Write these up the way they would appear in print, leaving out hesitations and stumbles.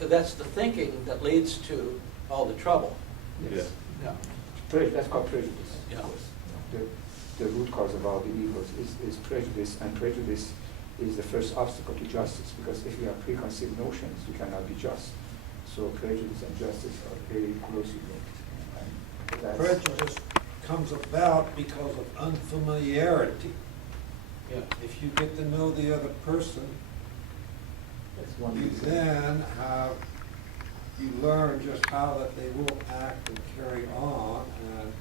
that's the thinking that leads to all the trouble. Yes. Yeah. That's called prejudice. Yeah. Of course. The root cause of all the evils is prejudice, and prejudice is the first obstacle to justice, because if you have preconceived notions, you cannot be just. So prejudice and justice are very closely linked. And that's- Prejudice comes about because of unfamiliarity. Yeah. If you get to know the other person, that's one you reason. then have, you learn just how that they will act and carry on, and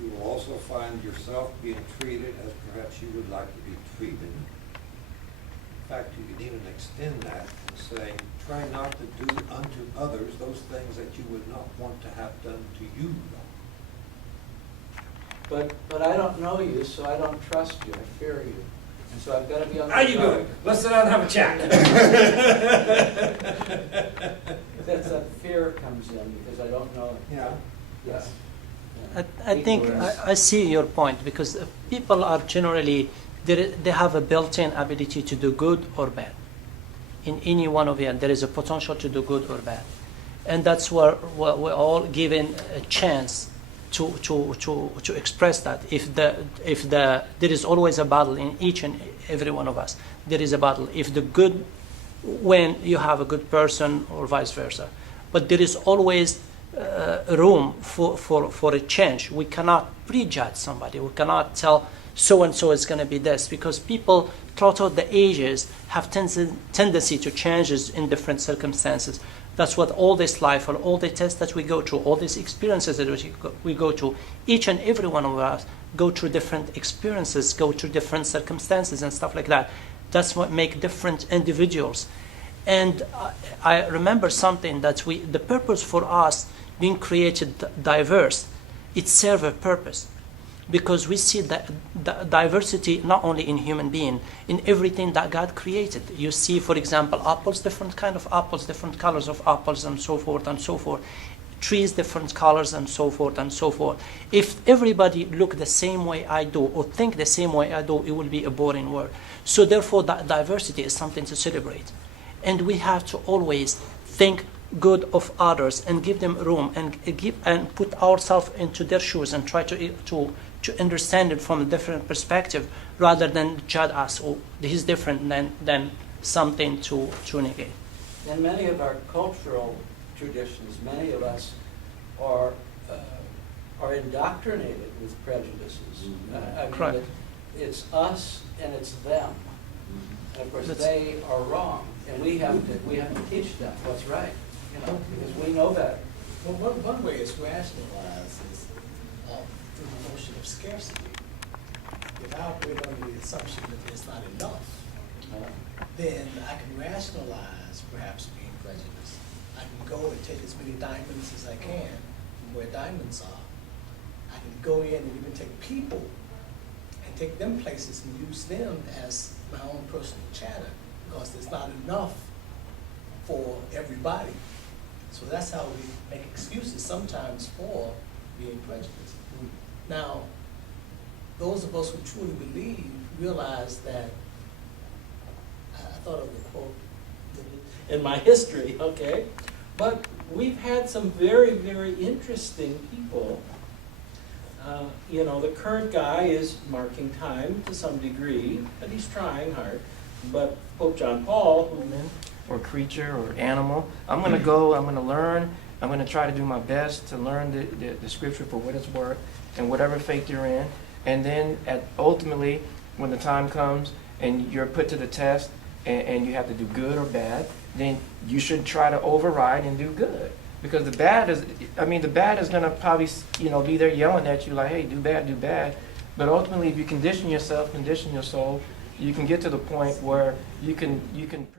you will also find yourself being treated as perhaps you would like to be treated. In fact, you can even extend that and say, try not to do unto others those things that you would not want to have done to you. But I don't know you, so I don't trust you. I fear you. And so I've got to be on the How you guard. doing? Let's sit down and have a chat. That's that fear comes in because I don't know. Yeah. Yes. I think I see your point, because people are generally, they have a built-in ability to do good or bad. In any one of them, there is a potential to do good or bad. And that's where we're all given a chance to express that. There is always a battle in each and every one of us. There is a battle. If the good when you have a good person or vice versa. But there is always room for a change. We cannot prejudge somebody. We cannot tell so-and-so is going to be this, because people throughout the ages have tendency to changes in different circumstances. That's what all this life, or all the tests that we go through, all these experiences that we go through, each and every one of us go through different experiences, go through different circumstances and stuff like that. That's what make different individuals. And I remember something that the purpose for us being created diverse, it serves a purpose. Because we see that diversity not only in human being, in everything that God created. You see, for example, apples, different kind of apples, different colors of apples, and so forth and so forth. Trees, different colors, and so forth and so forth. If everybody look the same way I do, or think the same way I do, it will be a boring world. So therefore, that diversity is something to celebrate. And we have to always think good of others and give them room, and put ourselves into their shoes and try to understand it from a different perspective, rather than judge us, oh, this is different than something to negate. In many of our cultural traditions, many of us are indoctrinated with prejudices. I mean, Correct. it's us and it's them. And of course, they are wrong, and we have to teach them what's right, because we know better. Well, one way it's rationalized is through the notion of scarcity. If I operate under the assumption that there's not enough, then I can rationalize perhaps being prejudiced. I can go and take as many diamonds as I can from where diamonds are. I can go in and even take people and take them places and use them as my own personal chatter, because there's not enough for everybody. So that's how we make excuses sometimes for being prejudiced. Now, those of us who truly believe realize that, I thought of the quote in my history, okay? But we've had some very, very interesting people. The current guy is marking time to some degree, but he's trying hard. But Pope John Paul, or creature or animal, I'm going to go, I'm going to learn, I'm going to try to do my best to learn the scripture for what it's worth, and whatever faith you're in. And then ultimately, when the time comes and you're put to the test and you have to do good or bad, then you should try to override and do good. Because the bad is going to probably, be there yelling at you like, hey, do bad, do bad. But ultimately, if you condition yourself, condition your soul, you can get to the point where you can